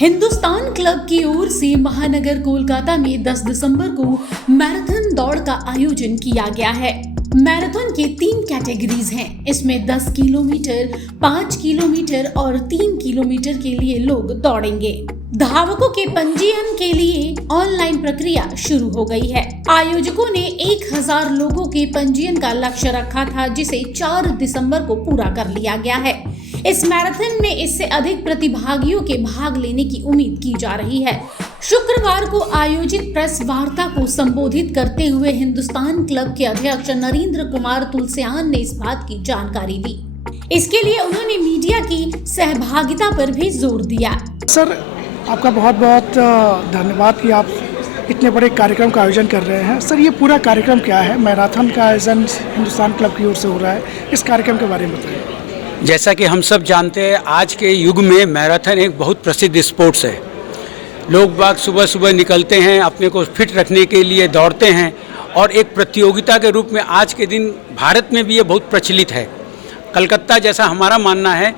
Hindustan club की ओर से महानगर कोलकाता में 10 दिसंबर को मैराथन दौड़ का आयोजन किया गया है। मैराथन के 3 कैटेगरीज हैं। इसमें 10 किलोमीटर, 5 किलोमीटर और 3 किलोमीटर के लिए लोग दौड़ेंगे। धावकों के पंजीयन के लिए ऑनलाइन प्रक्रिया शुरू हो गई है। आयोजकों ने 1000 लोगों के पंजीयन का लक्ष्य रखा था, जिसे 4 दिसंबर को पूरा कर लिया गया है। इस मैराथन में इससे अधिक प्रतिभागियों के भाग लेने की उम्मीद की जा रही है। शुक्रवार को आयोजित प्रेस वार्ता को संबोधित करते हुए हिंदुस्तान क्लब के अध्यक्ष नरेंद्र कुमार तुलसियान ने इस बात की जानकारी दी। इसके लिए उन्होंने मीडिया की सहभागिता पर भी जोर दिया। सर, आपका बहुत बहुत धन्यवाद कि आप इतने बड़े कार्यक्रम का आयोजन कर रहे हैं। सर, ये पूरा कार्यक्रम क्या है? मैराथन का आयोजन हिंदुस्तान क्लब की ओर से हो रहा है, इस कार्यक्रम के बारे में बताइए। जैसा कि हम सब जानते हैं, आज के युग में मैराथन एक बहुत प्रसिद्ध स्पोर्ट्स है। लोग बाग सुबह सुबह निकलते हैं, अपने को फिट रखने के लिए दौड़ते हैं और एक प्रतियोगिता के रूप में आज के दिन भारत में भी ये बहुत प्रचलित है। कलकत्ता जैसा हमारा मानना है,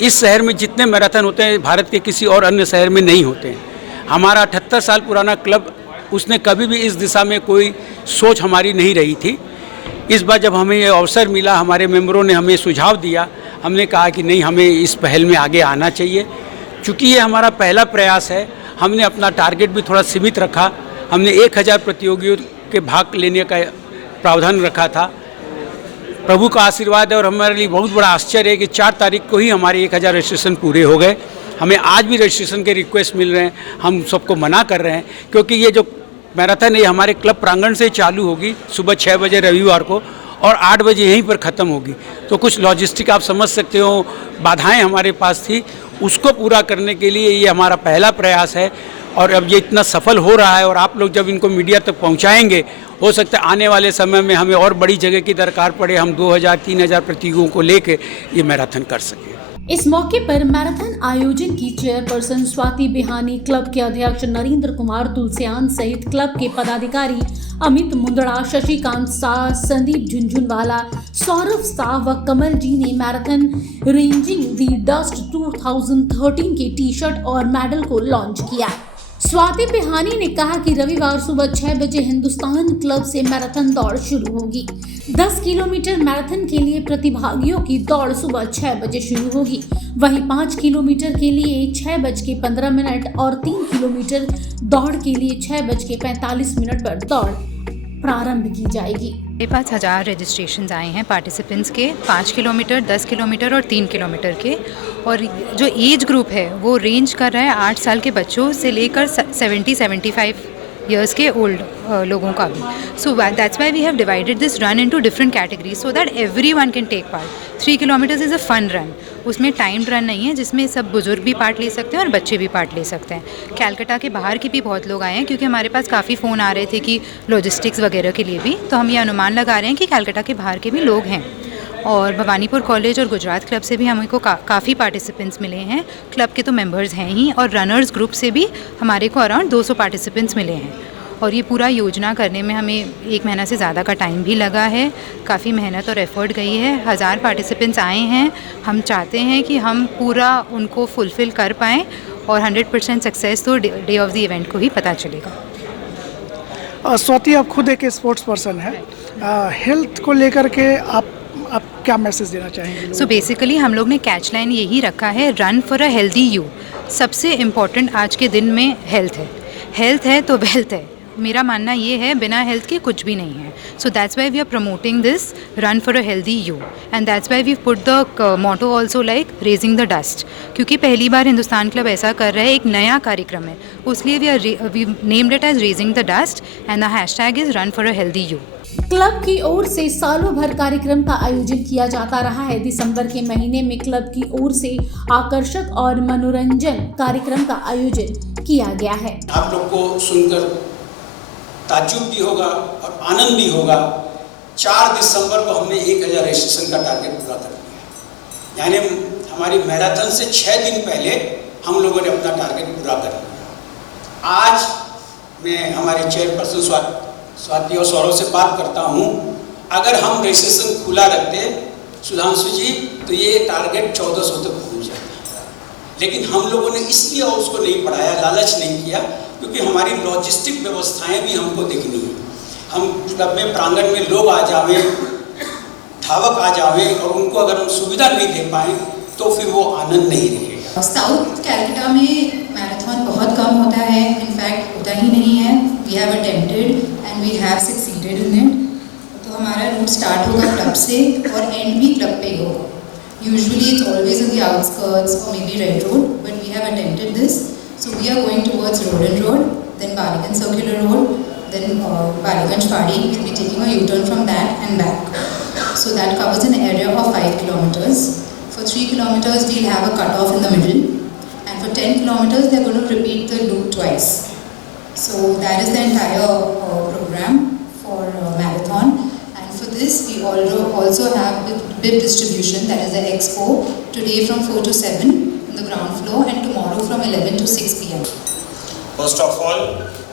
इस शहर में जितने मैराथन होते हैं भारत के किसी और अन्य शहर में नहीं होते हैं। हमारा 78 साल पुराना क्लब, उसने कभी भी इस दिशा में कोई सोच हमारी नहीं रही थी। इस बार जब हमें ये अवसर मिला, हमारे मेंबरों ने हमें सुझाव दिया, हमने कहा कि नहीं, हमें इस पहल में आगे आना चाहिए। चूँकि ये हमारा पहला प्रयास है, हमने अपना टारगेट भी थोड़ा सीमित रखा। हमने 1000 प्रतियोगियों के भाग लेने का प्रावधान रखा था। प्रभु का आशीर्वाद है और हमारे लिए बहुत बड़ा आश्चर्य है कि 4 तारीख को ही हमारे 1000 रजिस्ट्रेशन पूरे हो गए। हमें आज भी रजिस्ट्रेशन के रिक्वेस्ट मिल रहे हैं, हम सबको मना कर रहे हैं, क्योंकि ये जो मैराथन है ये हमारे क्लब प्रांगण से चालू होगी सुबह 6 बजे रविवार को और 8 बजे यहीं पर ख़त्म होगी। तो कुछ लॉजिस्टिक आप समझ सकते हो, बाधाएं हमारे पास थी, उसको पूरा करने के लिए ये हमारा पहला प्रयास है। और अब ये इतना सफल हो रहा है और आप लोग जब इनको मीडिया तक पहुंचाएंगे, हो सकता है आने वाले समय में हमें और बड़ी जगह की दरकार पड़े, हम 2000-3000 प्रतियोगियों को लेके ये मैराथन कर सकें। इस मौके पर मैराथन आयोजन की चेयरपर्सन स्वाति बिहानी, क्लब के अध्यक्ष नरेंद्र कुमार तुलसियान सहित क्लब के पदाधिकारी अमित मुंदड़ा, शशिकांत शाह, संदीप झुंझुनवाला, सौरभ शाह व कमल जी ने मैराथन रेंजिंग दी डस्ट 2013 के टी-शर्ट और मेडल को लॉन्च किया। स्वाति बिहानी ने कहा कि रविवार सुबह 6 बजे हिंदुस्तान क्लब से मैराथन दौड़ शुरू होगी। 10 किलोमीटर मैराथन के लिए प्रतिभागियों की दौड़ सुबह 6 बजे शुरू होगी। वहीं 5 किलोमीटर के लिए 6:15 और 3 किलोमीटर दौड़ के लिए 6:45 पर दौड़ प्रारंभ की जाएगी। मेरे पास 1000 रजिस्ट्रेशंस आए हैं पार्टिसिपेंट्स के, 5 किलोमीटर, 10 किलोमीटर और 3 किलोमीटर के। और जो एज ग्रुप है वो रेंज कर रहा है 8 साल के बच्चों से लेकर 70-75 years के ओल्ड लोगों का भी। So that's why we have divided this run into different categories so that everyone can take part. 3 kilometers is a fun run, उसमें टाइम्ड रन नहीं है, जिसमें सब बुजुर्ग भी पार्ट ले सकते हैं और बच्चे भी पार्ट ले सकते हैं। कैलकाटा के बाहर के भी बहुत लोग आए हैं, क्योंकि हमारे पास काफ़ी फ़ोन आ रहे थे कि लॉजिस्टिक्स वगैरह के लिए भी, तो हम ये अनुमान लगा रहे हैं कि कैलकाटा के बाहर के भी लोग हैं। और भवानीपुर कॉलेज और गुजरात क्लब से भी हमको काफ़ी पार्टिसिपेंट्स मिले हैं। क्लब के तो मेंबर्स हैं ही, और रनर्स ग्रुप से भी हमारे को अराउंड 200 पार्टिसिपेंट्स मिले हैं। और ये पूरा योजना करने में हमें 1 महीना से ज़्यादा का टाइम भी लगा है, काफ़ी मेहनत और एफर्ट गई है। 1000 पार्टिसिपेंट्स आए हैं, हम चाहते हैं कि हम पूरा उनको फुलफ़िल कर पाएँ और 100% सक्सेस तो डे ऑफ द इवेंट को ही पता चलेगा। स्वाति, आप खुद एक स्पोर्ट्स पर्सन है, हेल्थ को लेकर के आप क्या मैसेज देना चाहेंगे? सो बेसिकली हम लोग ने कैच लाइन यही रखा है, run for a healthy you. सबसे इम्पॉर्टेंट आज के दिन में हेल्थ है। हेल्थ है तो वेल्थ है। मेरा मानना ये है, बिना हेल्थ के कुछ भी नहीं है। So that's why we are promoting this run for a healthy you, and that's why we put the motto also like raising the dust, क्योंकि पहली बार हिंदुस्तान क्लब ऐसा कर रहा है, एक नया कार्यक्रम है, उसलिए we named it as raising the dust and the hashtag is run for a healthy you. Club की ओर से सालों भर कार्यक्रम का आयोजन किया जाता रहा है। दिसंबर के महीने में क्लब की ओर से आकर्षक और मनोरंजन कार्यक्रम का आयोजन किया गया है। आप लोग को सुनकर ताज्जुब भी होगा और आनंद भी होगा। 4 दिसंबर को हमने 1000 रजिस्ट्रेशन का टारगेट पूरा कर लिया, यानी हमारी मैराथन से 6 दिन पहले हम लोगों ने अपना टारगेट पूरा कर लिया। आज मैं हमारे चेयरपर्सन स्वाति और सौरभ से बात करता हूँ, अगर हम रजिस्ट्रेशन खुला रखते सुधांशु जी, तो ये टारगेट 1400 तक पहुँच जाता। लेकिन हम लोगों ने इसलिए उसको नहीं बढ़ाया, लालच नहीं किया, क्योंकि हमारी लॉजिस्टिक व्यवस्थाएं भी हमको देखनी है। हम क्लब में प्रांगण में लोग आ जावें, धावक आ जावें, और उनको अगर हम सुविधा नहीं दे पाएँ तो फिर वो आनंद नहीं रहेगा। साउथ कैलकाटा में मैराथन बहुत कम होता है, इनफैक्ट होता ही नहीं है। We have attempted and we have succeeded in it. तो हमारा रूट स्टार्ट होगा क्लब से और एंड भी क्लब पे ही होगा। Usually it's always in the outskirts और maybe red road, but we have attempted this. So we are going towards road, then Ballygunge circular road, then Baliganj Padi. We'll be taking a U-turn from that and back. So that covers an area of 5 kilometers. For 3 kilometers, we'll have a cut-off in the middle. And for 10 kilometers, they're going to repeat the loop twice. So that is the entire program for marathon. And for this, we also have bib distribution, that is the expo, today from 4 to 7 on the ground floor and tomorrow from 11 to 6 p.m. First of all,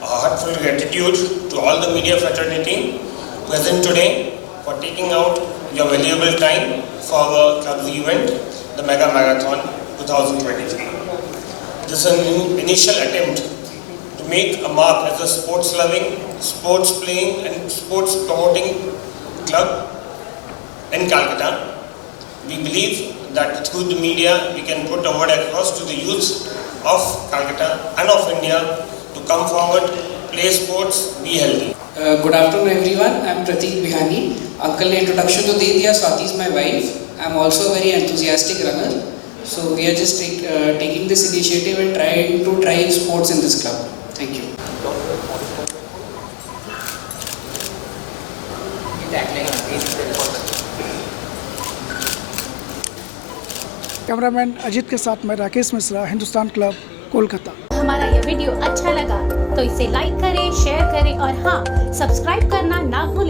a heartfelt gratitude to all the media fraternity present today for taking out your valuable time for our club's event, the Mega Marathon 2023. This is an initial attempt to make a mark as a sports-loving, sports-playing and sports-promoting club in Calcutta. We believe that through the media we can put a word across to the youth of Calcutta and of India to come forward, play sports, be healthy. Good afternoon everyone, I am Pratik Bihani. Uncle ने introduction तो दे दिया, Swati is my wife. I am also a very enthusiastic runner. So we are just taking this initiative and trying to drive sports in this club. Thank you. Cameraman Ajit के साथ मैं Rakesh Mishra, Hindustan club, Kolkata. हमारा यह video अच्छा लगा तो इसे like करें, शेयर करें और हाँ, सब्सक्राइब करें।